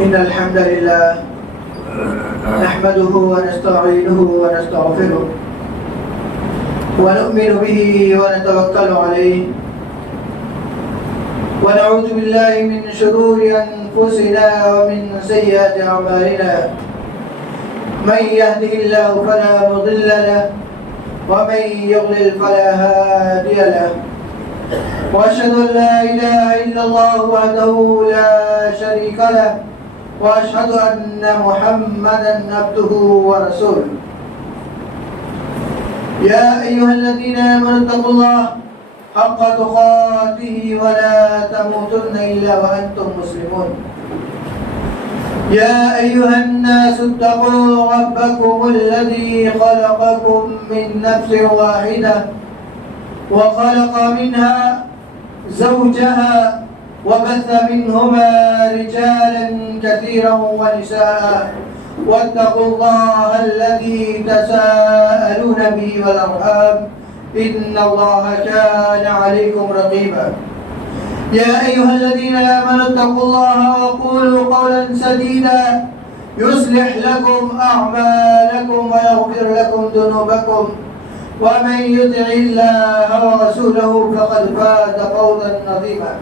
إن الحمد لله نحمده ونستعينه ونستغفره ونؤمن به ونتوكل عليه ونعوذ بالله من شرور أنفسنا ومن سيئات أعمالنا من يهده الله فلا مضل له ومن يضلل فلا هادي له وأشهد أن لا إله إلا الله وحده لا شريك له وأشهد أن محمدا عبده ورسوله يا أيها الذين آمنوا اتقوا الله حق تقاته ولا تموتن إلا وأنتم مسلمون يا أيها الناس اتقوا ربكم الذي خلقكم من نفس واحدة وخلق منها زوجها وبث منهما رجالا كثيرا ونساء واتقوا الله الذي تساءلون به والأرحام إن الله كان عليكم رقيبا يا أيها الذين آمنوا اتقوا الله وقولوا قولا سديدا يصلح لكم أعمالكم ويغفر لكم ذنوبكم ومن يطع الله ورسوله فقد فاز فوزا عظيما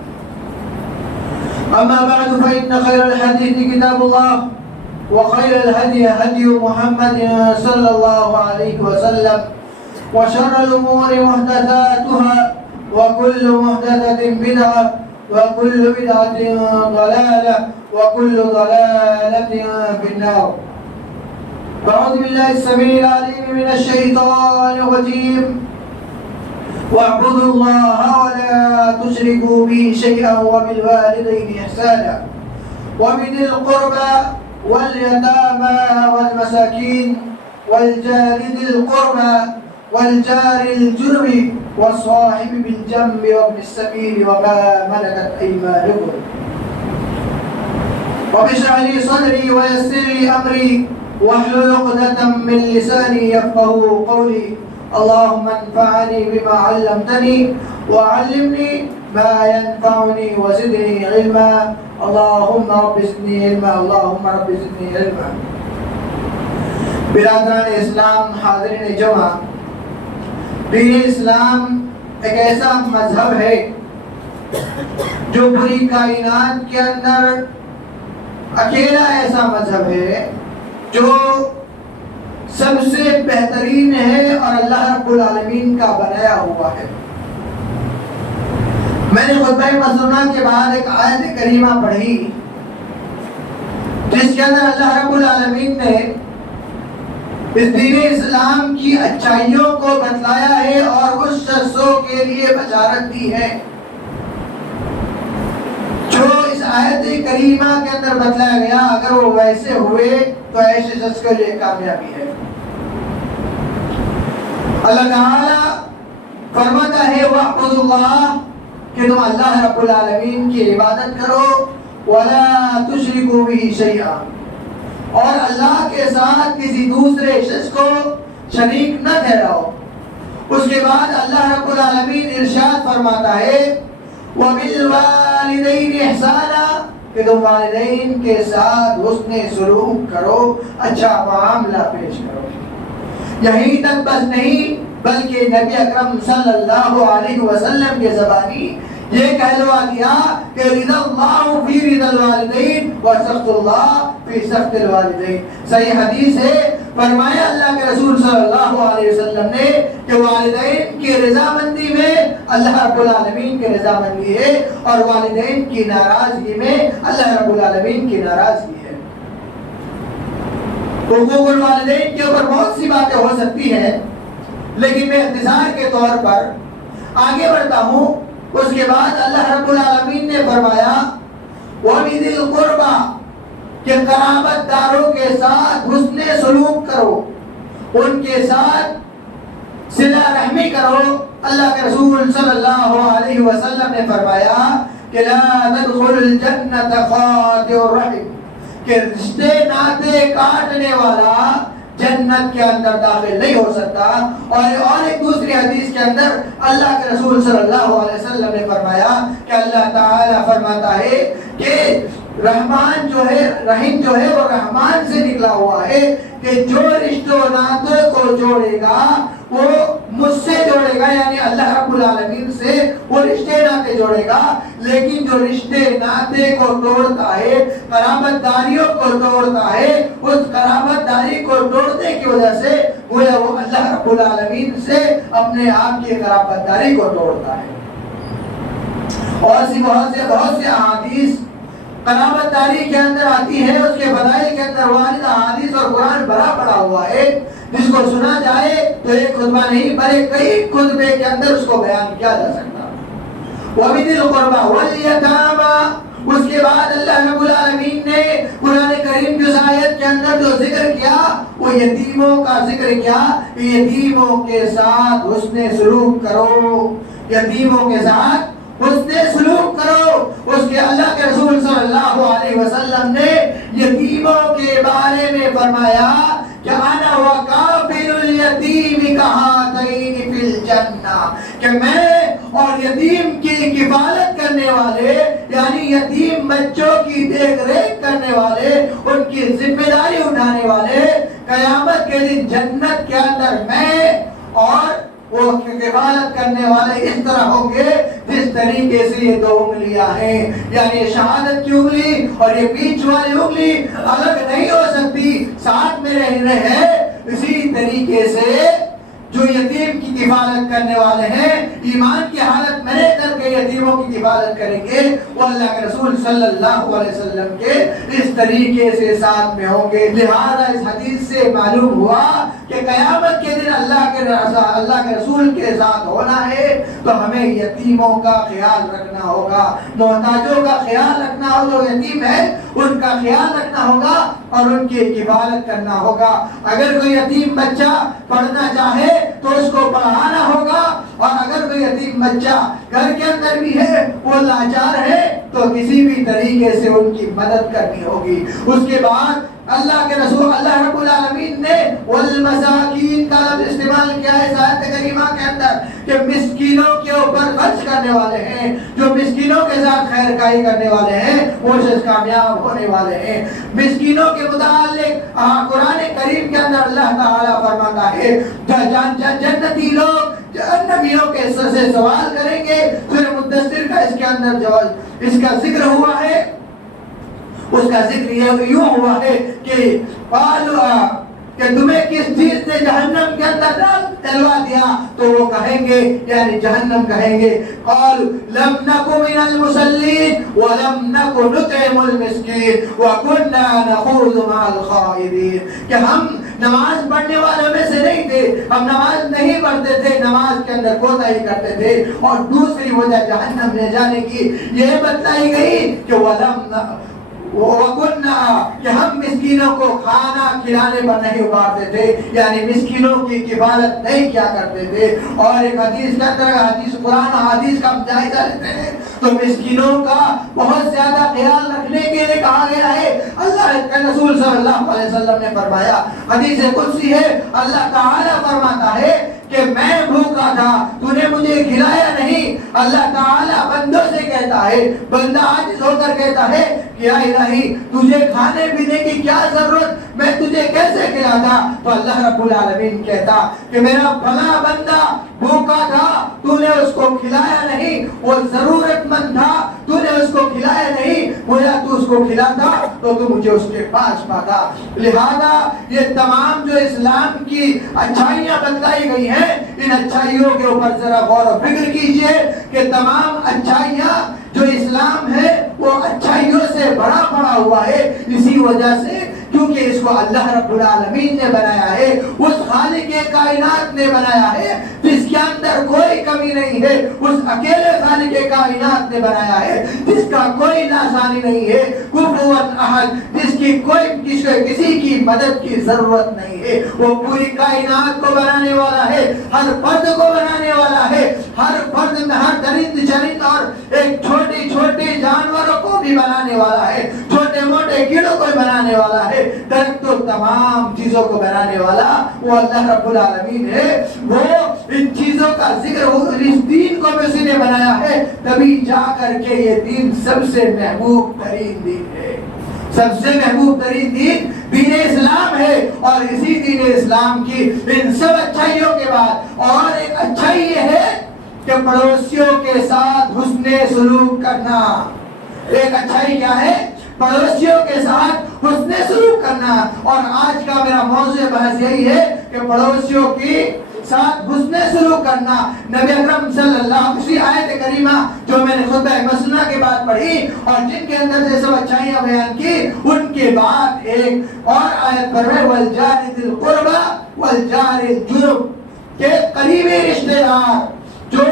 أما بعد فإن خير الحديث كتاب الله وخير الهدي هدي محمد صلى الله عليه وسلم وشر الأمور محدثاتها وكل محدثة بدعة وكل بدعة ضلالة وكل ضلالة في النار أعوذ بالله السميع العليم من الشيطان الرجيم واعبدوا الله ولا تشركوا به شيئا وبالوالدين إحسانا وبذي القربى واليتامى والمساكين والجار ذي القربى والجار الجنب والصاحب بالجنب وابن السبيل وما ملكت أيمانكم رب اشرح لي صدري ويسر لي أمري واحلل عقدة من لساني يفقهوا قولي اللهم انفعني بما علمتني وعلمني ما ينفعني وزدني علما اللهم رب زدني علما اللهم رب زدني علما برادران اسلام حاضرین جمع دین اسلام ایک ایسا مذہب ہے جو پوری کائنات کے اندر اکیلا ایسا مذہب ہے جو سب سے بہترین ہے اور اللہ رب العالمین کا بنایا ہوا ہے. میں نے خطبہ مسنونہ کے بعد ایک آیت کریمہ پڑھی جس کے اندر اللہ رب العالمین نے اس دین اسلام کی اچھائیوں کو بتلایا ہے اور اس شخصوں کے لیے بشارت دی ہے جو اس آیت کریمہ کے اندر بتلایا گیا اگر وہ ویسے ہوئے تو ایسے شخص کے لیے کامیابی ہے. اللہ تعالیٰ فرماتا ہے وَاعْبُدُوا اللَّهَ کہ تم اللہ رب العالمین کی عبادت کرو وَلَا تُشْرِكُوا بِهِ شَيْئًا اور اللہ کے ساتھ کسی دوسرے شخص کو شریک نہ ٹھہراؤ. اس کے بعد اللہ رب العالمین ارشاد فرماتا ہے وَبِالْوَالِدَيْنِ إِحْسَانًا کہ تم والدین کے ساتھ حسن سلوک کرو اچھا معاملہ پیش کرو. یہیں تک بس نہیں بلکہ نبی اکرم صلی اللہ علیہ وسلم کے زبانی یہ کہلوا دیا کہ رضا اللہ فی رضا الوالدین و سخط اللہ فی سخط الوالدین. صحیح حدیث ہے فرمایا اللہ کے رسول صلی اللہ علیہ وسلم نے کہ والدین کی رضامندی میں اللہ رب العالمین کی رضامندی ہے اور والدین کی ناراضگی میں اللہ رب العالمین کی ناراضگی ہے. حقوق الوالدین کے اوپر بہت سی باتیں ہو سکتی ہیں لیکن میں اختصار کے طور پر آگے بڑھتا ہوں. اس کے بعد اللہ رب العالمین نے فرمایا وَبِذِي الْقُرْبَى کہ قرابت داروں کے ساتھ حسن سلوک کرو ان کے ساتھ صلہ رحمی کرو. اللہ کے رسول صلی اللہ علیہ وسلم نے فرمایا کہ لا تدخل الجنت قاطع الرحم کہ رشتے ناطے کاٹنے والا جنت کے اندر داخل نہیں ہو سکتا. اور ایک دوسری حدیث کے اندر اللہ کے رسول صلی اللہ علیہ وسلم نے فرمایا کہ اللہ تعالیٰ فرماتا ہے کہ رحمان جو ہے، رحیم جو ہے وہ رحمان سے نکلا ہوا ہے کہ جو رشتوں ناطوں کو جوڑے گا وہ مجھ سے جوڑے گا، یعنی اللہ رب العالمین سے وہ رشتے ناطے جوڑے گا۔ لیکن جو رشتے ناطے کو توڑتا ہے، قرابت داریوں کو توڑتا ہے، اس قرابت داری کو توڑنے کی وجہ سے وہ اللہ رب العالمین سے اپنے آپ کی قرابت داری کو توڑتا ہے۔ اور بہت سے احادیث قرابت داری کے اندر آتی ہے، اس کے فضائل کے اندر وارد احادیث اور قرآن بھرا پڑا ہوا ہے، جس کو سنا جائے تو ایک خطبہ نہیں بلکہ کئی خطبے کے اندر اس کو بیان کیا جا سکتا ہے۔ وَبِذِي الْقُرْبَى وَالْيَتَامَى، اس کے بعد اللہ رب العالمین نے قرآن کریم کی آیت کے اندر جو ذکر کیا وہ یتیموں کا ذکر کیا کہ یتیموں کے ساتھ حسن سلوک کرو، یتیموں کے ساتھ حسن سلوک کرو۔ اس کے اللہ کے رسول صلی اللہ علیہ وسلم نے یتیموں کے بارے میں فرمایا کہ انا وکافل الیتیم کہاتین فی الجنہ، کہ میں اور یتیم کی کفالت کرنے والے یعنی یتیم بچوں کی دیکھ ریکھ کرنے والے، ان کی ذمہ داری اٹھانے والے قیامت کے دن جنت کے اندر میں اور وہ کفالت کرنے والے اس طرح ہوں گے جس طریقے سے یہ دو انگلیاں ہیں، یعنی شہادت کی انگلی اور یہ بیچ والی انگلی الگ نہیں ہو سکتی، ساتھ میں رہنے ہیں۔ اسی طریقے سے جو یتیم کی کفالت کرنے والے ہیں، ایمان کی حالت میں رہ کر کے یتیموں کی کفالت کریں گے، وہ اللہ کے رسول صلی اللہ علیہ وسلم کے اس طریقے سے ساتھ میں ہوں گے۔ لہذا اس حدیث سے معلوم ہوا کہ قیامت کے دن اللہ کے رسول کے ساتھ ہونا ہے تو ہمیں یتیموں کا خیال رکھنا ہوگا، محتاجوں کا خیال رکھنا ہوگا، جو یتیم ہے ان کا خیال رکھنا ہوگا اور ان کی کفالت کرنا ہوگا۔ اگر کوئی یتیم بچہ پڑھنا چاہے تو اس کو پڑھانا ہوگا، اور اگر کوئی یتیم بچہ گھر کے اندر بھی ہے وہ لاچار ہے تو کسی بھی طریقے سے ان کی مدد کرنی ہوگی۔ اس کے بعد اللہ کے رسول اللہ رب العالمین نے والمساکین کا لفظ استعمال کیا ہے اس آیت کریمہ کے اندر کہ مسکینوں کے اوپر خرچ کرنے والے ہیں، جو مسکینوں کے ساتھ خیر خواہی کرنے والے ہیں وہ کامیاب ہونے والے ہیں۔ مسکینوں کے متعلق قرآن کریم کے اندر اللہ تعالیٰ فرماتا ہے جنتی لوگ جہنمیوں کے سے سوال کریں گے۔ سورہ مدثر کا اس کے اندر اس کا ذکر ہوا ہے، اس کا ذکر یوں ہوا ہے کہ کہ تمہیں کس چیز نے جہنم کے اندر ڈلوا دیا، تو وہ کہیں گے یعنی جہنم کہیں گے قالوا لم نک من المصلین ولم نک نطعم المسکین وكنا نخوض مع الخائضین، کہ ہم نماز پڑھنے والوں میں سے نہیں تھے، ہم نماز نہیں پڑھتے تھے، نماز کے اندر کوتاہی کرتے تھے۔ اور دوسری وجہ جہنم میں جانے کی یہ بتلائی گئی کہ کہ ہم مسکینوں کو کھانا کھلانے پر نہیں ابھارتے تھے، یعنی مسکینوں کی کفالت نہیں کیا کرتے تھے۔ اور ایک حدیث کے اندر حدیث قرآن حدیث کا جائزہ لیتے ہیں تو مسکینوں کا بہت زیادہ خیال رکھنے کے لیے کہا گیا ہے۔ اللہ کے رسول صلی اللہ علیہ وسلم نے فرمایا، حدیث قدسی ہے، اللہ تعالیٰ فرماتا ہے کہ میں بھوکا تھا تو نے مجھے کھلایا نہیں۔ اللہ تعالیٰ بندوں سے کہتا ہے، بندہ عاجز ہو کر کہتا ہے کہ الہی تجھے کھانے پینے کی کیا ضرورت، میں تجھے کیسے کھلاتا؟ تو اللہ رب العالمین کہتا کہ میرا بھلا بندہ بھوکا تھا تو نے اس کو کھلایا نہیں، وہ ضرورت مند تھا تو نے اس کو کھلایا نہیں، گویا تو اس کو کھلاتا تو تو مجھے اس کے پاس پاتا۔ لہذا یہ تمام جو اسلام کی اچھائیاں بتلائی گئی ہیں، ان اچھائیوں کے اوپر ذرا غور و فکر کیجئے کہ تمام اچھائیاں جو اسلام ہے وہ اچھائیوں سے بڑا پڑا ہوا ہے، اسی وجہ سے کیونکہ اس کو اللہ رب العالمین نے بنایا ہے، اس خالق کائنات نے بنایا ہے جس کے اندر کوئی کمی نہیں ہے، اس اکیلے خالق کائنات نے بنایا ہے جس کا کوئی ناظانی نہیں ہے، کفوا احد، جس کی کسی کی مدد کی ضرورت نہیں ہے۔ وہ پوری کائنات کو بنانے والا ہے، ہر فرد کو بنانے والا ہے، ہر فرد میں ہر درند چرند اور ایک چھوٹی چھوٹی جانوروں کو بھی بنانے والا ہے، چھوٹے موٹے کیڑوں کو بھی بنانے والا ہے، درختوں تمام چیزوں کو بنانے والا وہ اللہ رب العالمین ہے۔ وہ ان چیزوں کا ذکر اس دین کو بھی اسی نے بنایا ہے، تبھی جا کر کے یہ دین سب سے محبوب ترین دین ہے۔ سب سے محبوب ترین دین دین اسلام ہے، اور اسی دین اسلام کی ان سب اچھائیوں کے بعد اور ایک اچھائی یہ ہے کہ پڑوسیوں کے ساتھ حسن سلوک کرنا۔ ایک اچھائی کیا ہے؟ پڑوسیوں کے ساتھ حسن سلوک کرنا۔ اور آج کا میرا موضوع بحث یہی ہے کہ پڑوسیوں کی ساتھ حسن سلوک کرنا۔ نبی اکرم صلی اللہ علیہ وسلم آیت کریمہ جو میں نے خطبہ مسنہ کے بعد پڑھی اور جن کے اندر سے سب اچھائیاں بیان کی، ان کے بعد ایک اور آیت پر ہے والجار ذی القربى والجار الجنب، کہ قریبی رشتہ دار جو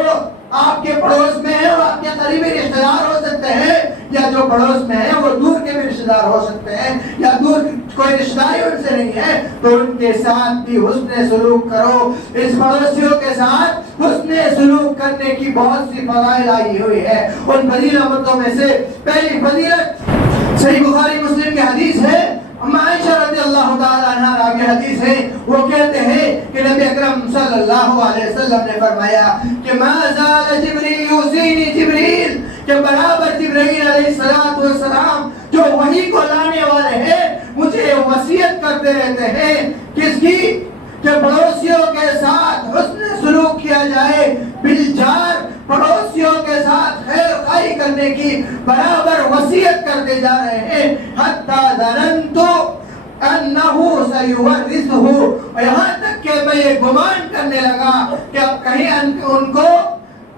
آپ کے پڑوس میں ہیں وہ آپ کے قریبی رشتہ دار ہو سکتے ہیں، یا جو پڑوس میں ہیں وہ دور کے بھی رشتہ دار ہو سکتے ہیں، یا دور کوئی رشتہ داری ان سے نہیں ہے تو ان کے ساتھ بھی حسن سلوک کرو۔ اس پڑوسیوں کے ساتھ حسن سلوک کرنے کی بہت سی فضائل آئی ہوئی ہے۔ ان فضیلتوں میں سے پہلی فضیلت صحیح بخاری مسلم کی حدیث ہے، عائشہ رضی اللہ تعالی عنہ راوی حدیث ہے، وہ کہتے ہیں کہ نبی اکرم صلی اللہ علیہ وسلم نے فرمایا کہ ما زال جبریل یوصینی جبریل، کہ برابر جبرائیل علیہ السلام جو وحی کو لانے والے ہیں مجھے وصیت کرتے رہتے ہیں، کس کی؟ کہ پڑوسیوں کے ساتھ حسن سلوک کیا جائے، بالجار پڑوسیوں کے ساتھ خیر خواہی کرنے کی برابر وصیت کرتے جا رہے ہیں، حتی ظننت انہو سیورثہ، یہاں تک کہ میں یہ گمان کرنے لگا کہ اب کہیں ان کو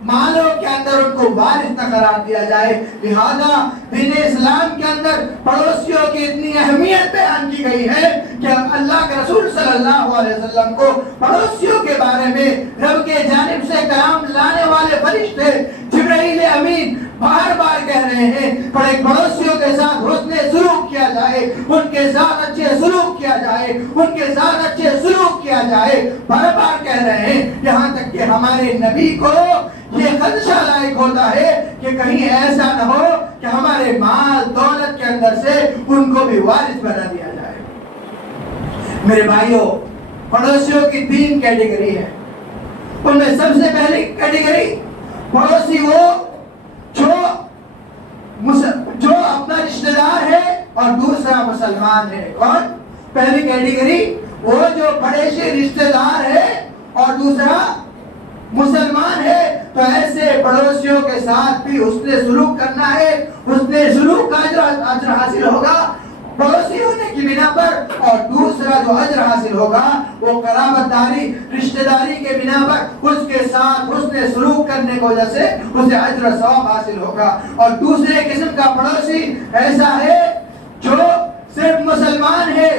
مالوں کے اندر ان کو وارث نہ قرار دیا جائے۔ لہذا دین اسلام کے اندر پڑوسیوں کی اتنی اہمیت بیان کی گئی ہے کہ اللہ کے رسول صلی اللہ علیہ وسلم کو پڑوسیوں کے بارے میں رب کے جانب سے کلام لانے والے فرشتے جبرائیل امین بار بار کہہ رہے ہیں پڑوسیوں کے ساتھ حسن سلوک کیا جائے، ان کے ساتھ اچھے سلوک کیا جائے، ان کے ساتھ اچھے سلوک کیا جائے، بار بار کہہ رہے ہیں، یہاں تک کہ ہمارے نبی کو یہ خدشہ لائق ہوتا ہے کہ کہیں ایسا نہ ہو کہ ہمارے مال دولت کے اندر سے ان کو بھی وارث بنا دیا جائے۔ میرے بھائیوں، پڑوسیوں کی 3 کیٹیگری ہے، ان میں سب سے پہلی کیٹیگری پڑوسی وہ جو اپنا رشتہ دار ہے اور دوسرا مسلمان ہے۔ کون؟ پہلی کیٹیگری وہ جو بڑے سے رشتہ دار ہے اور دوسرا مسلمان ہے، تو ایسے پڑوسیوں کے ساتھ بھی حسن سلوک کرنا ہے۔ حسن سلوک کا اجر حاصل ہوگا پڑوسی ہونے کی بنا پر، اور دوسرا جو اجر حاصل ہوگا وہ قرابت داری رشتہ داری کے بنا پر اس کے ساتھ حسن سلوک کرنے کی وجہ سے اسے اجر و ثواب حاصل ہوگا۔ اور دوسرے قسم کا پڑوسی ایسا ہے جو صرف مسلمان ہے،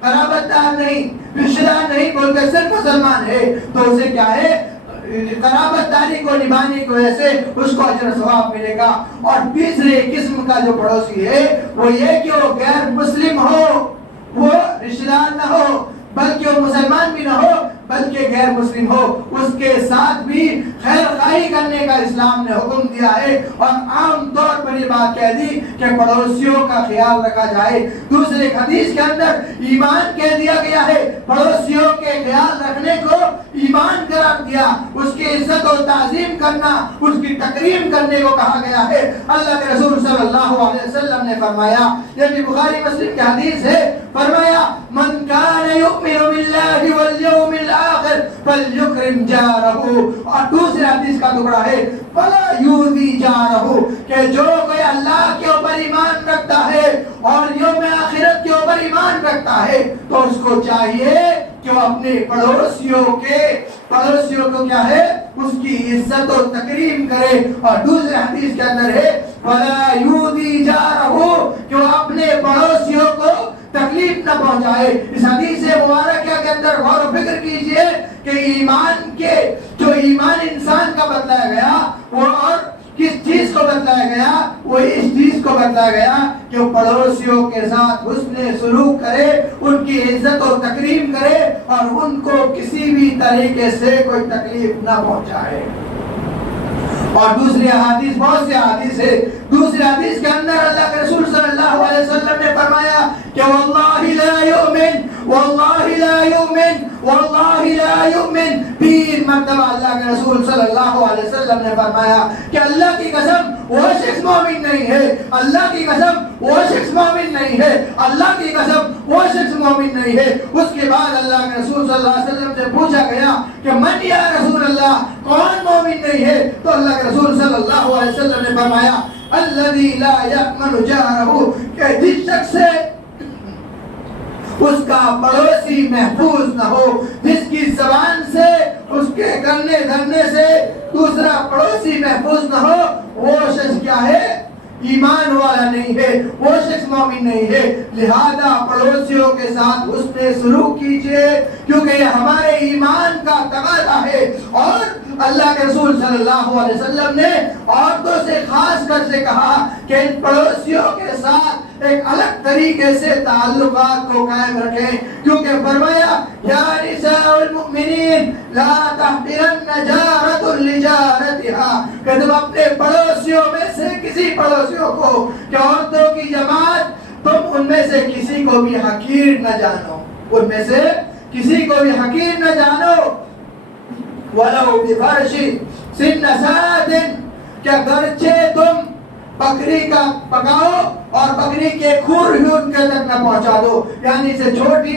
قرابت دار نہیں، رشتہ دار نہیں بول کے صرف مسلمان ہے، تو اسے کیا ہے؟ قرابت داری کو نبھانے کی وجہ سے اس کو اجر و ثواب ملے گا۔ اور تیسرے قسم کا جو پڑوسی ہے وہ یہ کہ وہ غیر مسلم ہو، وہ رشتہ دار نہ ہو، بلکہ وہ مسلمان بھی نہ ہو بلکہ غیر مسلم ہو، اس کے ساتھ بھی خیر خواہی کرنے کا اسلام نے حکم دیا ہے، اور عام طور پر یہ بات کہہ دی کہ پڑوسیوں کا خیال رکھا جائے۔ دوسرے حدیث کے اندر ایمان کہہ دیا گیا ہے، پڑوسیوں کے خیال رکھنے کو ایمان قرار دیا، اس کی عزت و تعظیم کرنا، اس کی تکریم کرنے کو کہا گیا ہے۔ اللہ کے رسول صلی اللہ علیہ وسلم نے فرمایا، یہ بھی بخاری مسلم کی حدیث ہے، فرمایا من کان یؤمن باللہ والیوم الاخر فلیکرم جارہ، اور دوسرے حدیث کا ٹکڑا ہے فلا یؤذی جارہ، کہ جو کوئی اللہ کے اوپر ایمان رکھتا ہے اور یوم آخرت کے اوپر ایمان رکھتا ہے تو اس کو چاہیے کہ وہ اپنے پڑوسیوں کو کیا ہے؟ اس کی عزت و تکریم کرے۔ اور دوسرے حدیث کے اندر ہے وَلَا يُؤْذِي جَارَهُ، کہ وہ اپنے پڑوسیوں کو تکلیف نہ پہنچائے۔ اس حدیث مبارکہ کے اندر غور و فکر کیجئے کہ ایمان انسان کا بتلایا گیا، وہ اور کس چیز کو بتلایا گیا؟ وہ اس چیز کو بتلایا گیا کہ وہ پڑوسیوں کے ساتھ حسن سلوک کرے، ان کی عزت و تکریم کرے اور ان کو کسی بھی طریقے سے کوئی تکلیف نہ پہنچائے۔ اور دوسری حدیث، بہت سی حدیث ہے، دوسری حدیث کے اندر اللہ کے رسول صلی اللہ علیہ وسلم نے فرمایا کہ واللہ لا یؤمن، واللہ لا یؤمن، واللہ لا یؤمن، 3 مرتبہ اللہ کے رسول صلی اللہ علیہ وسلم نے فرمایا کہ اللہ کی قسم وہ شخص مومن نہیں ہے، اللہ کی قسم وہ شخص مومن نہیں ہے، اللہ کی قسم وہ شخص مومن نہیں ہے۔ اس کے بعد اللہ کے رسول صلی اللہ علیہ وسلم سے پوچھا گیا کہ من یا رسول اللہ، کون مومن نہیں ہے؟ تو اللہ کے رسول صلی اللہ علیہ وسلم نے فرمایا الذی لا یأمن جارہ، کہ جس شخص سے اس کا پڑوسی محفوظ نہ ہو، جس کی زبان سے، اس کے کرنے دھرنے سے دوسرا پڑوسی محفوظ نہ ہو، وہ شخص کیا ہے؟ ایمان والا نہیں ہے، وہ شخص مومن نہیں ہے۔ لہذا پڑوسیوں کے ساتھ حسن سلوک کیجئے، کیونکہ یہ ہمارے ایمان کا تقاضا ہے۔ اور اللہ کے رسول صلی اللہ علیہ وسلم نے عورتوں سے خاص کر سے کہا کہ ان پڑوسیوں کے ساتھ ایک الگ طریقے سے تعلقات کو قائم رکھیں، کیونکہ فرمایا یا نساء المؤمنین لا تحقرن جارۃ لجارتها، کہ تم اپنے پڑوسیوں میں سے کسی پڑوسیوں کو، کہ عورتوں کی جماعت، تم ان میں سے کسی کو بھی حقیر نہ جانو، ان میں سے کسی کو بھی حقیر نہ جانو۔ وَلَوْ بِفَرْشِ سِنَّ کہ گرچہ تم بکری کا پکاؤ اور بکری کے کھور بھی ان کے تک نہ پہنچا دو، یعنی سے چھوٹی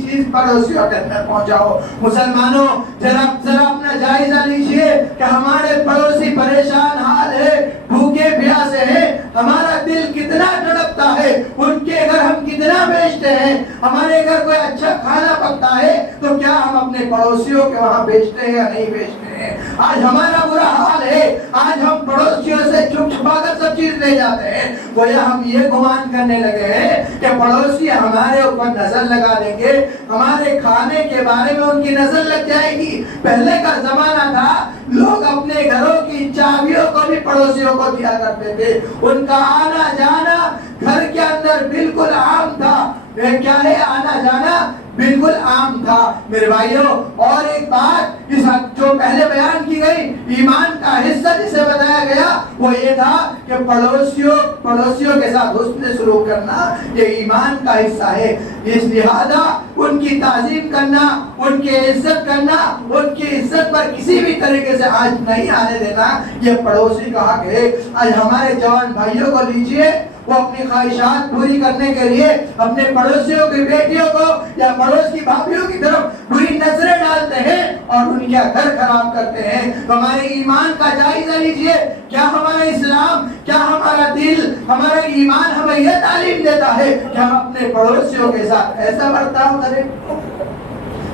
چیز پڑوسیوں تک نہ پہنچاؤ۔ مسلمانوں ذرا اپنا جائزہ لیجئے کہ ہمارے پڑوسی پریشان حال ہے، بھوکے پیاسے ہیں، ہمارا دل کتنا تڑپتا ہے، ان کے گھر ہم کتنا بیچتے ہیں، ہمارے گھر کوئی اچھا کھانا پکتا ہے تو کیا ہم اپنے پڑوسیوں کے وہاں بیچتے ہیں یا نہیں بیچتے ہیں؟ آج ہمارا برا حال ہے، آج ہم پڑوسیوں سے چھپ چھپا کر سب چیز لے جاتے ہیں، گویا ہم یہ گمان کرنے لگے ہیں کہ پڑوسی ہمارے اوپر نظر لگا دیں گے، ہمارے کھانے کے بارے میں ان کی نظر لگ جائے گی۔ پہلے کا زمانہ تھا، لوگ اپنے گھروں کی چابیوں کو بھی پڑوسیوں کو دیا کرتے تھے، ان کا آنا جانا گھر کے اندر بالکل عام تھا۔ کیا ہے آنا جانا؟ بالکل عام تھا۔ میرے بھائیوں، اور ایک بات اس جو پہلے بیان کی گئی، ایمان کا حصہ جسے بتایا گیا وہ یہ تھا کہ پڑوسیوں کے ساتھ حسن سلوک کرنا یہ ایمان کا حصہ ہے۔ اس لہذا ان کی تعظیم کرنا، ان کی عزت کرنا، ان کی عزت پر کسی بھی طریقے سے آج نہیں آنے دینا، یہ پڑوسی کا حق ہے۔ آج ہمارے جوان بھائیوں کو لیجئے، وہ اپنی خواہشات پوری کرنے کے لیے اپنے پڑوسیوں کی بیٹیوں کو یا پڑوس کی بھابھیوں کی طرف بری نظریں ڈالتے ہیں اور ان کا گھر خراب کرتے ہیں۔ ہمارے ایمان کا جائزہ لیجئے، کیا ہمارا اسلام، کیا ہمارا دل، ہمارا ایمان ہمیں یہ تعلیم دیتا ہے کہ ہم اپنے پڑوسیوں کے ساتھ ایسا برتاؤ کریں؟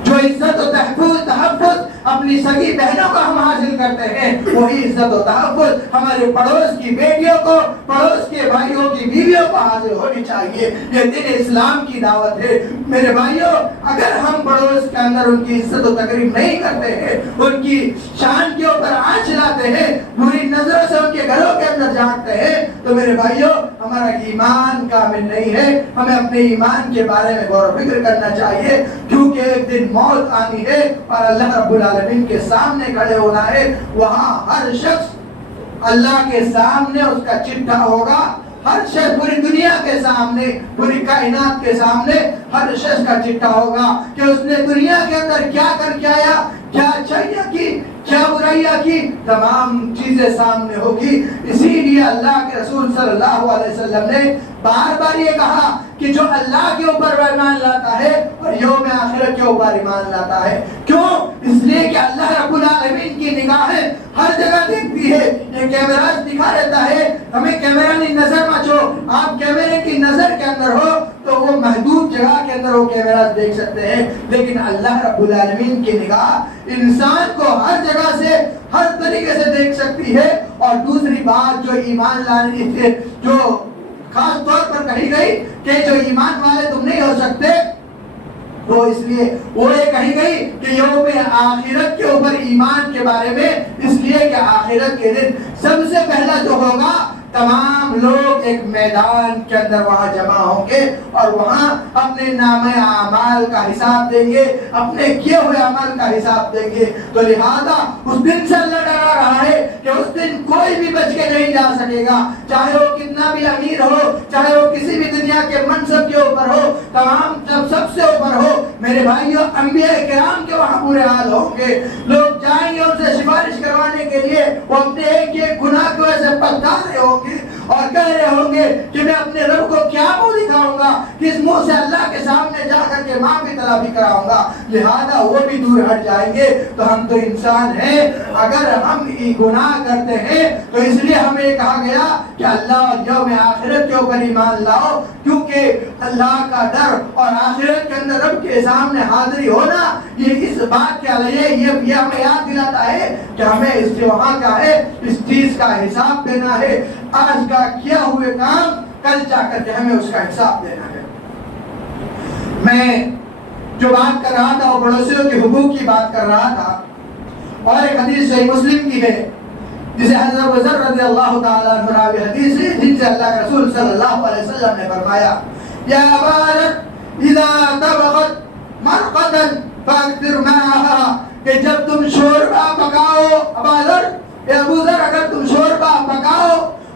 جو عزت و تحفظ اپنی سگی بہنوں کو ہم حاصل کرتے ہیں، وہی عزت و تحفظ ہمارے پڑوس کی بیٹیوں کو، پڑوس کے بھائیوں کی بیویوں کو حاصل ہونی چاہیے۔ یہ دین اسلام کی دعوت ہے۔ میرے بھائیوں، اگر ہم پڑوس کے اندر ان کی عزت و تقریب نہیں کرتے ہیں، ان کی شان کے اوپر آنچ لاتے ہیں، بری نظروں سے ان کے گھروں کے اندر جھانکتے ہیں، تو میرے بھائیوں ہمارا ایمان کامل نہیں ہے۔ ہمیں اپنے ایمان کے بارے میں غور و فکر کرنا چاہیے، کیونکہ ایک دن موت آنی ہے اور اللہ رب العالمین کے سامنے کھڑے ہونا ہے۔ وہاں ہر شخص اللہ کے سامنے اس کا چٹھا ہوگا، ہر شخص پوری دنیا کے سامنے، پوری کائنات کے سامنے ہر شخص کا چٹھا ہوگا کہ اس نے دنیا کے اندر کیا کر کے آیا، کیا اچھائیاں کی، کیا برائیاں کی، تمام چیزیں سامنے ہوگی۔ اسی لیے اللہ کے رسول صلی اللہ علیہ وسلم نے بار بار یہ کہا کہ جو اللہ کے اوپر ایمان لاتا ہے اور یوم آخرت کے اوپر ایمان لاتا ہے۔ کیوں؟ اس لیے کہ اللہ رب العالمین کی نگاہیں ہر جگہ دیکھتی ہے۔ یہ کیمرہ دکھا دیتا ہے، ہمیں کیمرہ نہیں نظر مچو، آپ کیمرے کی نظر کے اندر ہو تو وہ محدود جگہ کے اندر وہ کیمرہ دیکھ سکتے ہیں، لیکن اللہ رب العالمین کی نگاہ انسان کو ہر جگہ سے، ہر طریقے سے دیکھ سکتی ہے۔ اور دوسری بات جو ایمان لانے سے جو خاص طور پر کہی گئی کہ جو ایمان والے تم نہیں ہو سکتے، وہ اس لیے وہ یہ کہی گئی کہ یوم آخرت کے اوپر ایمان کے بارے میں، اس لیے کہ آخرت کے دن سب سے پہلا جو ہوگا تمام لوگ ایک میدان کے اندر وہاں جمع ہوں گے اور وہاں اپنے نامہ اعمال کا حساب دیں گے، اپنے کیے ہوئے عمل کا حساب دیں گے۔ تو لہذا اس دن سے اللہ ڈرا رہا ہے کہ اس دن کوئی بھی بچ کے نہیں جا سکے گا، چاہے وہ کتنا بھی امیر ہو، چاہے وہ کسی بھی دنیا کے منصب کے اوپر ہو، تمام سب سے اوپر ہو۔ میرے بھائیوں، انبیاء کرام کے وہاں برے حال ہوں گے، لوگ جائیں گے ان سے سفارش کروانے کے لیے، وہ اپنے ایک ایک گناہ کی وجہ سے پچھتا رہے ہوں گے اور کہہ رہے ہوں گے کہ میں اپنے رب کو کیا منہ دکھاؤں گا، کس منہ سے اللہ کے سامنے جا کر کے معافی طلبی کراؤں گا۔ لہذا وہ بھی دور ہٹ جائیں گے۔ تو ہم تو انسان ہیں، اگر ہم گناہ کرتے ہیں تو اس لیے ہمیں کہا گیا کہ اللہ اور یوم آخرت کے اوپر ایمان لاؤ، کیونکہ اللہ کا ڈر اور آخرت کے اندر رب کے سامنے حاضری ہونا، یہ اس بات کے لیے یہ ہمیں یاد دلاتا ہے کہ ہمیں اس سے وہاں کا ہے، اس چیز کا حساب دینا ہے۔ آج کا کیا ہوئے کام کل جا کر کے ہمیں اس کا حساب دینا ہے۔ میں جو بات کر رہا تھا وہ پڑوسیوں کے حقوق کی بات کر رہا تھا، اور ایک حدیث صحیح مسلم کی ہے جسے حضرت ابو ذر رضی اللہ تعالی عنہ راوی حدیث ہے، جن سے اللہ کے رسول صلی اللہ علیہ وسلم نے فرمایا یا ابا ذر اذا طبخت مرقدا فاكثر ماءها، کہ جب تم شوربہ پکاؤ، ابا ذر، اے ابو ذر، اگر تم شوربہ پکاؤ،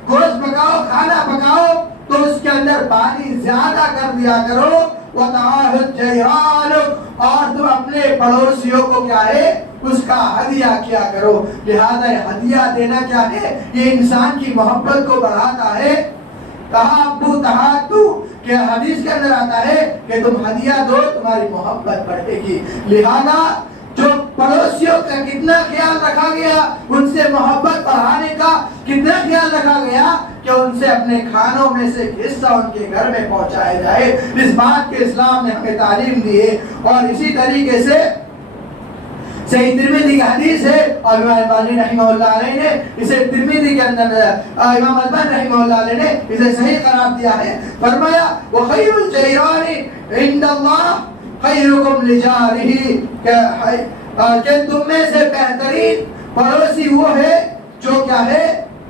گوشت پکاؤ، کھانا پکاؤ تو اس کے اندر پانی زیادہ کر دیا کرو، وَتَعَاهَدْ جَيْرَانُ، اور تم اپنے پڑوسیوں کو کیا ہے اس کا ہدیہ کیا کرو۔ لہذا ہدیہ دینا کیا ہے، یہ انسان کی محبت کو بڑھاتا ہے۔ تحابو تحادو، کہ حدیث کے اندر آتا ہے کہ تم ہدیہ دو تمہاری محبت بڑھے گی۔ لہذا جو پڑوسیوں کا کتنا خیال رکھا گیا، ان سے محبت بڑھانے کا کتنا خیال رکھا گیا کہ ان سے اپنے کھانوں میں سے حصہ ان کے گھر میں پہنچایا جائے۔ اس بات کے اسلام نے ہمیں تعلیم دی ہے۔ اور اسی طریقے سے صحیح ترمذی کا حدیث ہے، اور امام البانی رحمہ اللہ علیہ نے اسے ترمذی کے اندر امام البانی رحمہ اللہ علیہ نے اسے صحیح قرار دیا ہے۔ فرمایا وَخَيْرُ الْجَيْرَانِ عِنْدَ اللَّهِ خَيْرُكُمْ لِجَارِهِ، کہ تم میں سے بہترین پڑوسی وہ ہے جو کیا ہے،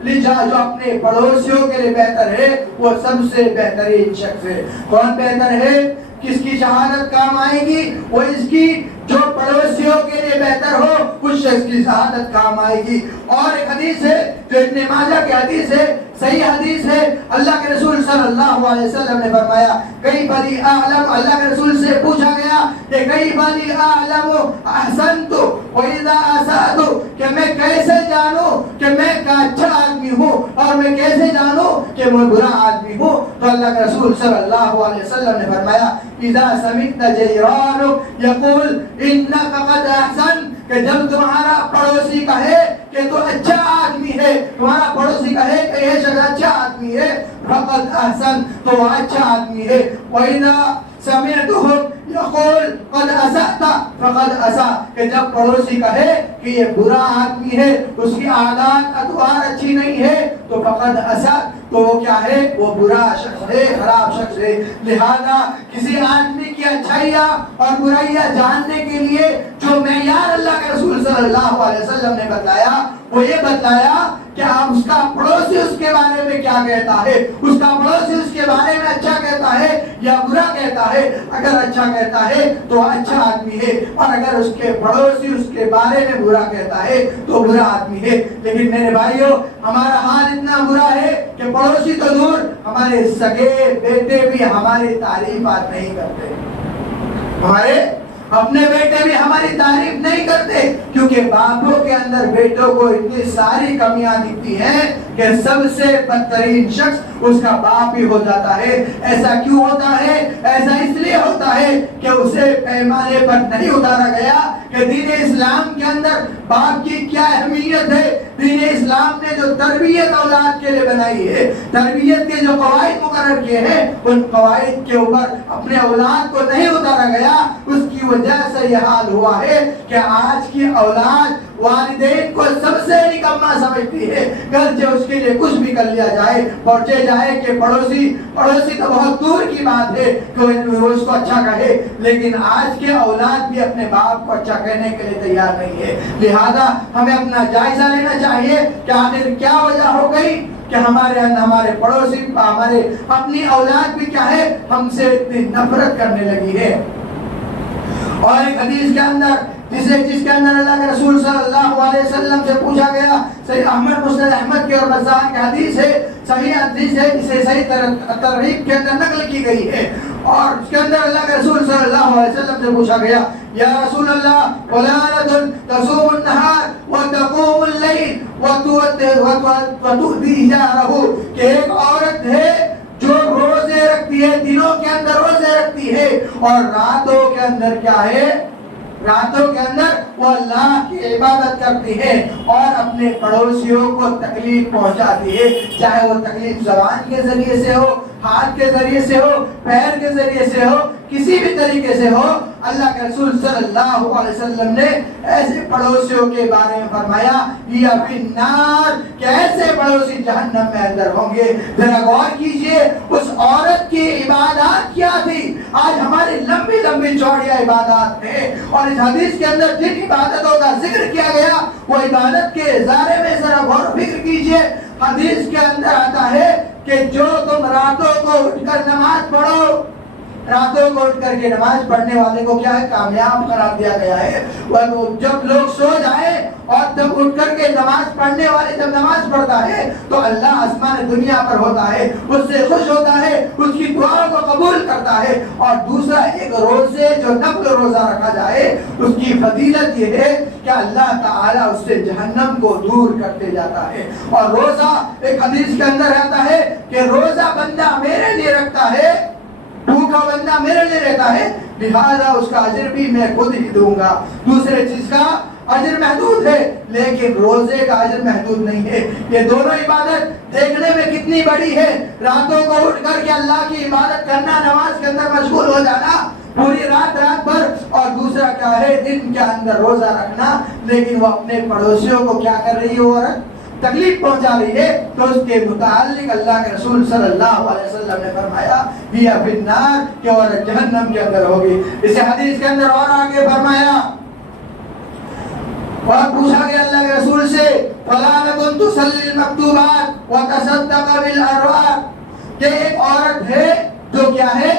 جو اپنے پڑوسیوں کے لیے بہتر ہے، وہ سب سے بہترین شخص ہے۔ کون بہتر ہے؟ کس کی شہادت کام آئے گی؟ وہ اس کی جو پڑوسیوں کے لیے بہتر ہو، اس شخص کی شہادت کام آئے گی۔ اور ایک حدیث ہے جو ابن ماجہ کی حدیث ہے، صحیح حدیث ہے، اللہ کے رسول صلی اللہ علیہ وسلم نے فرمایا کئی بلی اعلم، اللہ کے رسول سے پوچھا گیا کہ کئی بلی اعلم احسنت واذا اسأت، کہ میں کیسے جانوں کہ میں اچھا آدمی ہوں اور میں کیسے جانوں کہ میں برا آدمی ہوں؟ تو اللہ کے رسول صلی اللہ علیہ وسلم نے فرمایا اذا سمعت جیران یقول انک قد احسن، کہ جب تمہارا پڑوسی کہے کہ تو اچھا آدمی ہے، تمہارا پڑوسی کہے کہ یہ شخص اچھا آدمی ہے، فقد احسن، تو وہ اچھا آدمی ہے۔ وَإِذَا سَمِعْتُهُمْ يَقُولُ قَدْ أَسَأْتَ فَقَدْ أَسَأَ، کہ جب پڑوسی کہے کہ یہ برا آدمی ہے، اس کی عادات اطوار اچھی نہیں ہے، تو فقد أسَأَ، تو وہ کیا ہے، وہ برا شخص ہے، خراب شخص ہے۔ لہذا کسی آدمی کی اچھائیاں اور برائیاں جاننے کے لیے جو معیار اللہ کے رسول صلی اللہ علیہ وسلم نے بتایا، وہ یہ بتایا کہ آپ اس کا پڑوسی اس کے بارے میں کیا کہتا ہے، اس کا پڑوسی اس کے بارے میں اچھا کہتا ہے یا برا کہتا ہے۔ اگر اچھا کہتا ہے تو اچھا آدمی ہے، اور اگر اس کے پڑوسی اس کے بارے میں برا کہتا ہے تو برا آدمی ہے۔ لیکن میرے بھائیوں، ہمارا حال اتنا برا ہے کہ پڑوسی تو دور، ہمارے سگے بیٹے بھی ہماری تعریفات نہیں کرتے، ہمارے اپنے بیٹے بھی ہماری تعریف نہیں کرتے، کیونکہ باپوں کے اندر بیٹوں کو اتنی ساری کمیاں دکھتی ہیں کہ سب سے بدترین شخص اس کا باپ ہی ہو جاتا ہے۔ ایسا کیوں ہوتا ہے؟ ایسا اس لیے ہوتا ہے کہ اسے پیمانے پر نہیں اتارا گیا کہ دین اسلام کے اندر باپ کی کیا اہمیت ہے۔ دین اسلام نے جو تربیت اولاد کے لیے بنائی ہے، تربیت کے جو قواعد مقرر کیے ہیں، ان قواعد کے اوپر اپنے اولاد کو نہیں اتارا گیا۔ اس کی وجہ سے یہ حال ہوا ہے کہ آج کی اولاد والدین کو سب سے نکما سمجھتی ہے، گرچہ اس کے لیے کچھ بھی کر لیا جائے، پہنچے جائے کہ پڑوسی تو بہت دور کی بات ہے کہ وہ اس کو اچھا کہے، لیکن آج کے اولاد بھی اپنے باپ کو اچھا کہنے کے لیے تیار نہیں ہے۔ لہذا ہمیں اپنا جائزہ لینا چاہیے کہ آخر کیا وجہ ہو گئی کہ ہمارے پڑوسی ہمارے اپنی اولاد بھی کیا ہے ہم سے اتنی نفرت کرنے لگی ہے. اور ایک حدیث کے اندر جس کے اندر اللہ کے رسول صلی اللہ علیہ وسلم سے پوچھا گیا, صحیح احمد مسند احمد کے اور بزار کی حدیث ہے, صحیح حدیث ہے جسے صحیح ترغیب کے اندر نقل کی گئی ہے, اور اس کے اندر اللہ کے رسول صلی اللہ علیہ وسلم سے پوچھا گیا یا رسول اللہ فلانۃ تصوم النہار وتقوم اللیل وتؤذی جارہ, کہ ایک عورت ہے جو روزے رکھتی ہے, دنوں کے اندر روزے رکھتی ہے اور راتوں کے اندر کیا ہے, راتوں کے اندر وہ اللہ کی عبادت کرتی ہے اور اپنے پڑوسیوں کو تکلیف پہنچاتی ہے, چاہے وہ تکلیف زبان کے ذریعے سے ہو, ہاتھ کے ذریعے سے ہو, پیر کے ذریعے سے ہو, کسی بھی طریقے سے ہو. اللہ کے رسول صلی اللہ علیہ وسلم نے ایسے پڑوسیوں کے بارے میں فرمایا یا فی النار, کہ ایسے پڑوسی جہنم میں اندر ہوں گے. ذرا غور کیجئے اس عورت کی عبادات کیا تھی. آج ہماری لمبی لمبی چوڑیاں عبادات ہیں, اور اس حدیث کے اندر جن عبادتوں کا ذکر کیا گیا وہ عبادت کے بارے میں ذرا غور و فکر کیجئے. حدیث کے اندر آتا ہے کہ جو تم راتوں کو اٹھ کر نماز پڑھو, راتوں کو اٹھ کر کے نماز پڑھنے والے کو کیا ہے, کامیاب قرار دیا گیا ہے. جب لوگ سو جائیں اور جب اٹھ کر کے نماز پڑھنے والے جب نماز پڑھتا ہے تو اللہ آسمان دنیا پر ہوتا ہے, اس سے خوش ہوتا ہے, اس کی دعاؤں کو قبول کرتا ہے. اور دوسرا ایک روزے جو نفل روزہ رکھا جائے اس کی فضیلت یہ ہے کہ اللہ تعالیٰ اس سے جہنم کو دور کرتے جاتا ہے. اور روزہ ایک حدیث کے اندر آتا ہے کہ روزہ بندہ میرے لیے رکھتا ہے, بھوکا بندہ میرے لیے رہتا ہے, لہذا اس کا اجر بھی میں خود ہی دوں گا. دوسرے چیز کا اجر محدود ہے لیکن روزے کا اجر محدود نہیں ہے. یہ دونوں عبادت دیکھنے میں کتنی بڑی ہے, راتوں کو اٹھ کر کے اللہ کی عبادت کرنا, نماز کے اندر مشغول ہو جانا پوری رات بھر, اور دوسرا کیا ہے دن کے اندر روزہ رکھنا, لیکن وہ اپنے پڑوسیوں کو کیا کر رہی ہے, عورت تکلیف پہنچا رہی ہے. تو اس کے متعلق اللہ کے رسول صلی اللہ علیہ وسلم نے فرمایا یا فی النار, کہ عورت جہنم کے اندر ہوگی. اس حدیث کے اندر اور آگے فرمایا, اور پوچھا گیا اللہ کے رسول سے فلانۃ تصلی المکتوبات وتصدق بالارواح, کہ ایک عورت ہے جو کیا ہے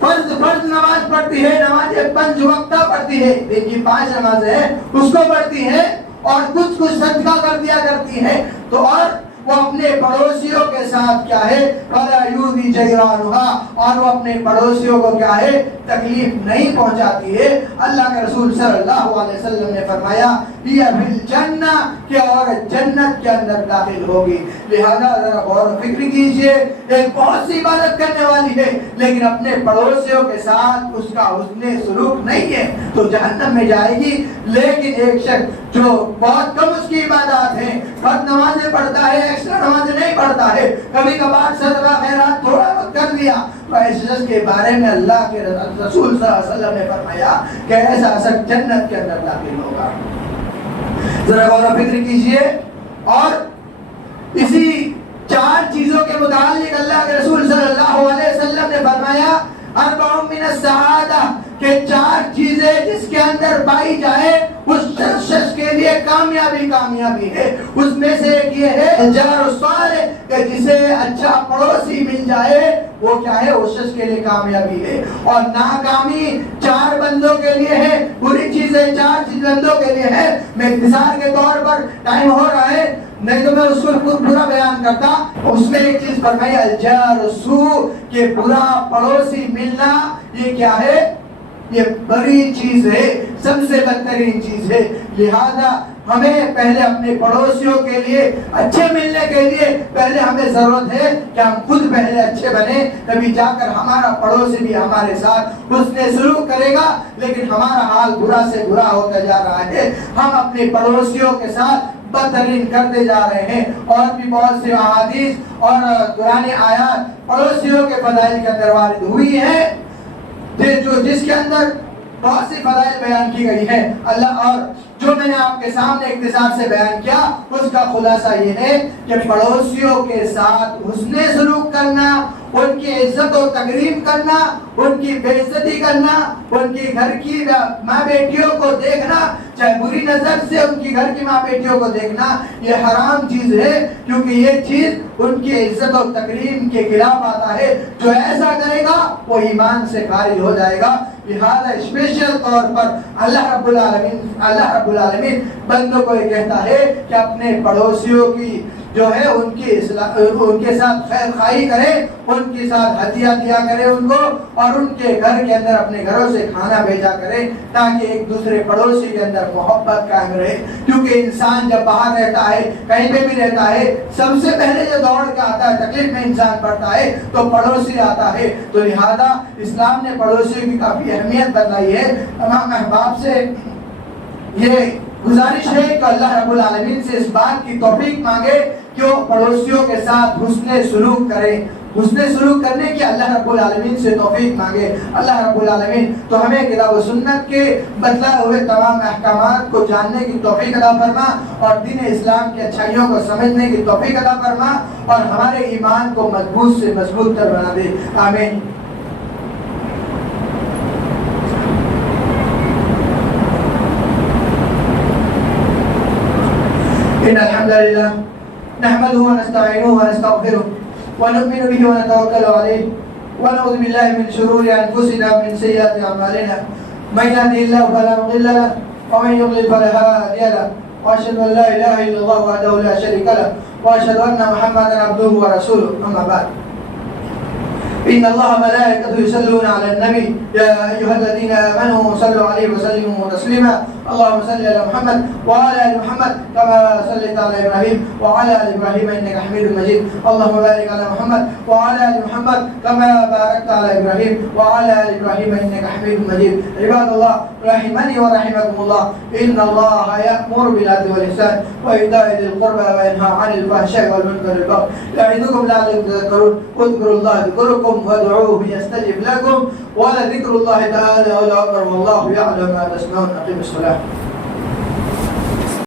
فرض نماز پڑھتی ہے, نماز 5 وقتہ پڑھتی ہے, دیکھیے 5 نمازیں ہیں اس کو پڑھتی ہے اور کچھ صدقہ کر دیا کرتی ہے. تو اور وہ اپنے پڑوسیوں کے ساتھ کیا ہے فلا یؤذی جیرانھا, اور وہ اپنے پڑوسیوں کو کیا ہے تکلیف نہیں پہنچاتی ہے. اللہ کے رسول صلی اللہ علیہ وسلم نے فرمایا یہ بالجنہ, کہ عورت جنت کے اندر داخل ہوگی. لہذا ذرا غور و فکر کیجئے, ایک بہت سی عبادت کرنے والی ہے لیکن اپنے پڑوسیوں کے ساتھ اس کا حسن سلوک نہیں ہے تو جہنم میں جائے گی. لیکن ایک شخص جو بہت کم اس کی عبادات ہیں, فرض نمازیں پڑھتا ہے, ایکسٹرا نمازیں نہیں پڑھتا ہے, کبھی کبھار صدقہ خیرات تھوڑا وقت کر دیا, تو ایسے شخص کے بارے میں اللہ کے رسول صلی اللہ علیہ وسلم نے فرمایا کہ ایسا شخص جنت کے اندر داخل ہوگا. ذرا غور و فکر کیجئے. اور اسی 4 چیزوں کے متعلق اللہ کے رسول صلی اللہ علیہ وسلم نے فرمایا اربع من السعادہ, کہ 4 چیزیں جس کے اندر پائی جائے اس شخص کے لیے کامیابی ہے. اس میں سے ایک یہ ہے جار الصالح, کہ جسے اچھا پڑوسی مل جائے وہ کیا ہے اس شخص کے لیے کامیابی ہے. اور ناکامی 4 بندوں کے لیے ہے, بری چیزیں 4 بندوں کے لیے ہے. میں اختصار کے طور پر ٹائم ہو رہا ہے نہیں تو میں اس کو پورا بیان کرتا. اس میں ایک چیز فرمائی الجار السوء, کہ برا پڑوسی ملنا یہ کیا ہے, یہ بڑی چیز ہے, سب سے بدترین چیز ہے. لہذا ہمیں پہلے اپنے پڑوسیوں کے لیے اچھے ملنے کے لیے پہلے ہمیں ضرورت ہے کہ ہم خود پہلے اچھے بنیں, تبھی جا کر ہمارا پڑوسی بھی ہمارے ساتھ حسن سلوک کرے گا. لیکن ہمارا حال برا سے برا ہوتا جا رہا ہے, ہم اپنے پڑوسیوں کے ساتھ بدترین کرتے جا رہے ہیں. اور بھی بہت سے احادیث اور قرآنی آیات پڑوسیوں کے فضائل کے اندر وارد ہوئی ہیں, جس کے اندر بہت سی فضائل بیان کی گئی ہے. اللہ اور جو میں نے آپ کے سامنے اختصار سے بیان کیا اس کا خلاصہ یہ ہے کہ پڑوسیوں کے ساتھ حسن سلوک کرنا, ان کی عزت و تکریم کرنا، ان کی بے عزتی کرنا، ان کی گھر کی ماں بیٹیوں کو دیکھنا، چاہے بری نظر سے ان کی گھر کی ماں بیٹیوں کو دیکھنا، یہ حرام چیز ہے، کیونکہ یہ چیز ان کی عزت و تکریم کے خلاف آتا ہے۔ جو ایسا کرے گا وہ ایمان سے خارج ہو جائے گا۔ لہذا اسپیشل طور پر اللہ رب العالمین بندوں کو یہ کہتا ہے کہ اپنے پڑوسیوں کی جو ہے ان کے ساتھ خیر خواہی کرے، ان کے ساتھ ہدیہ دیا کرے ان کو، اور ان کے گھر کے اندر اپنے گھروں سے کھانا بھیجا کرے، تاکہ ایک دوسرے پڑوسی کے اندر محبت قائم رہے۔ کیونکہ انسان جب باہر رہتا ہے، کہیں پہ بھی رہتا ہے، سب سے پہلے جو دوڑ کے آتا ہے، تکلیف میں انسان پڑتا ہے تو پڑوسی آتا ہے۔ تو لہذا اسلام نے پڑوسیوں کی کافی اہمیت بتائی ہے۔ تمام احباب سے یہ گزارش ہے کہ اللہ رب العالمین سے اس بات کی توفیق مانگے کہ وہ پڑوسیوں کے ساتھ حسن سلوک کرے، حسن سلوک کرنے کی اللہ رب العالمین سے توفیق مانگے۔ اللہ رب العالمین تو ہمیں کتاب و سنت کے بتلائے ہوئے تمام احکامات کو جاننے کی توفیق عطا فرما، اور دین اسلام کی اچھائیوں کو سمجھنے کی توفیق عطا فرما، اور ہمارے ایمان کو مضبوط سے مضبوط تر بنا دے۔ آمین۔ إن الحمد لله نحمده ونستعينه ونستغفره ونؤمن به ونتوكل عليه ونعوذ بالله من شرور أنفسنا ومن سيئات أعمالنا من يهده الله فلا مضل له ومن يضلل فلا هادي له وأشهد أن لا إله إلا الله وحده لا شريك له وأشهد أن محمدا عبده ورسوله أما بعد إن الله ملائكته يصلون على النبي يا أيها الذين آمنوا صلوا عليه وسلموا تسليما اللهم صل على محمد وعلى آل محمد كما صليت على إبراهيم وعلى آل إبراهيم إنك حميد مجيد اللهم بارك على محمد وعلى آل محمد كما باركت على إبراهيم وعلى آل إبراهيم إنك حميد مجيد عباد الله رحمني ورحمكم الله إن الله يأمر بالعدل والإحسان وإيتاء ذي القربى وينهى عن الفحشاء والمنكر والبغي يعظكم لعلكم تذكرون اذكروا الله يذكركم وادعوه يستجب لكم ولذكر الله تعالى أكبر والله يعلم ما تصنعون أقيموا الصلاة